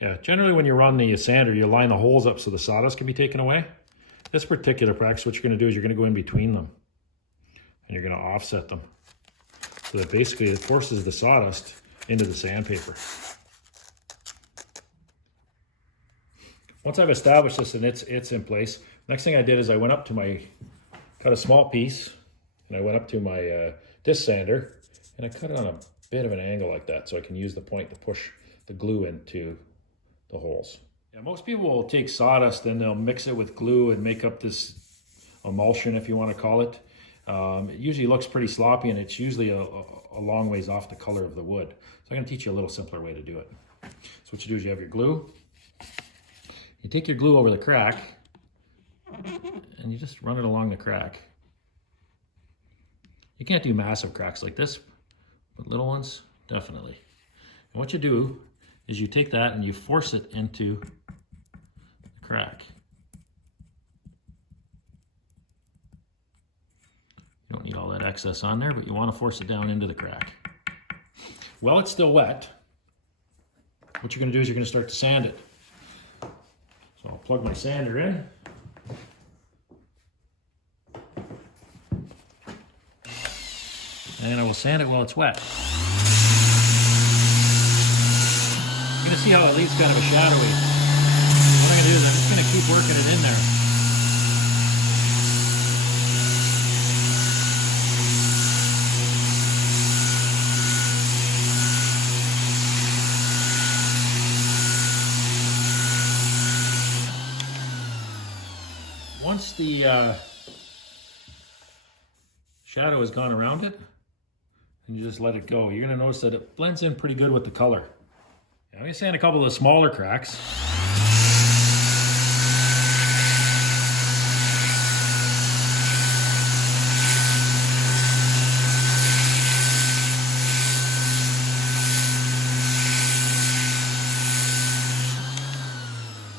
Yeah, generally when you run the sander, you line the holes up so the sawdust can be taken away. This particular practice, what you're going to do is you're going to go in between them and you're going to offset them so that basically it forces the sawdust into the sandpaper. Once I've established this and it's in place, next thing I did is I went up to cut a small piece, and I went up to my disc sander and I cut it on a bit of an angle like that so I can use the point to push the glue into the holes. Yeah, most people will take sawdust and they'll mix it with glue and make up this emulsion, if you want to call it. It usually looks pretty sloppy, and it's usually a long ways off the color of the wood. So I'm going to teach you a little simpler way to do it. So what you do is you have your glue. You take your glue over the crack and you just run it along the crack. You can't do massive cracks like this, but little ones, definitely. And what you do is you take that and you force it into the crack. You don't need all that excess on there, but you want to force it down into the crack. While it's still wet, what you're going to do is you're going to start to sand it. So I'll plug my sander in. And I will sand it while it's wet. You're going to see how it leaves kind of a shadowy. What I'm going to do is I'm just going to keep working it in there. Once the shadow has gone around it, and you just let it go, you're going to notice that it blends in pretty good with the color. I'm going to sand a couple of the smaller cracks.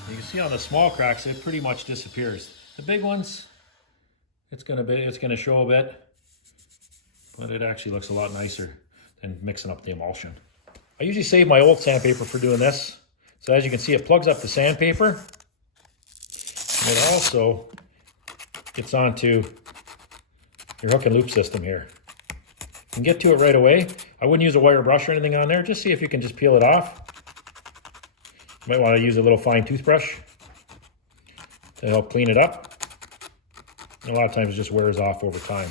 You can see on the small cracks, it pretty much disappears. The big ones, it's going to show a bit, but it actually looks a lot nicer than mixing up the emulsion. I usually save my old sandpaper for doing this. So as you can see, it plugs up the sandpaper. And it also gets onto your hook and loop system here. You can get to it right away. I wouldn't use a wire brush or anything on there. Just see if you can just peel it off. You might want to use a little fine toothbrush to help clean it up. And a lot of times it just wears off over time.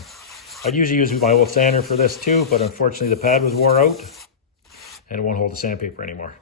I'd usually use my old sander for this too, but unfortunately the pad was wore out and it won't hold the sandpaper anymore.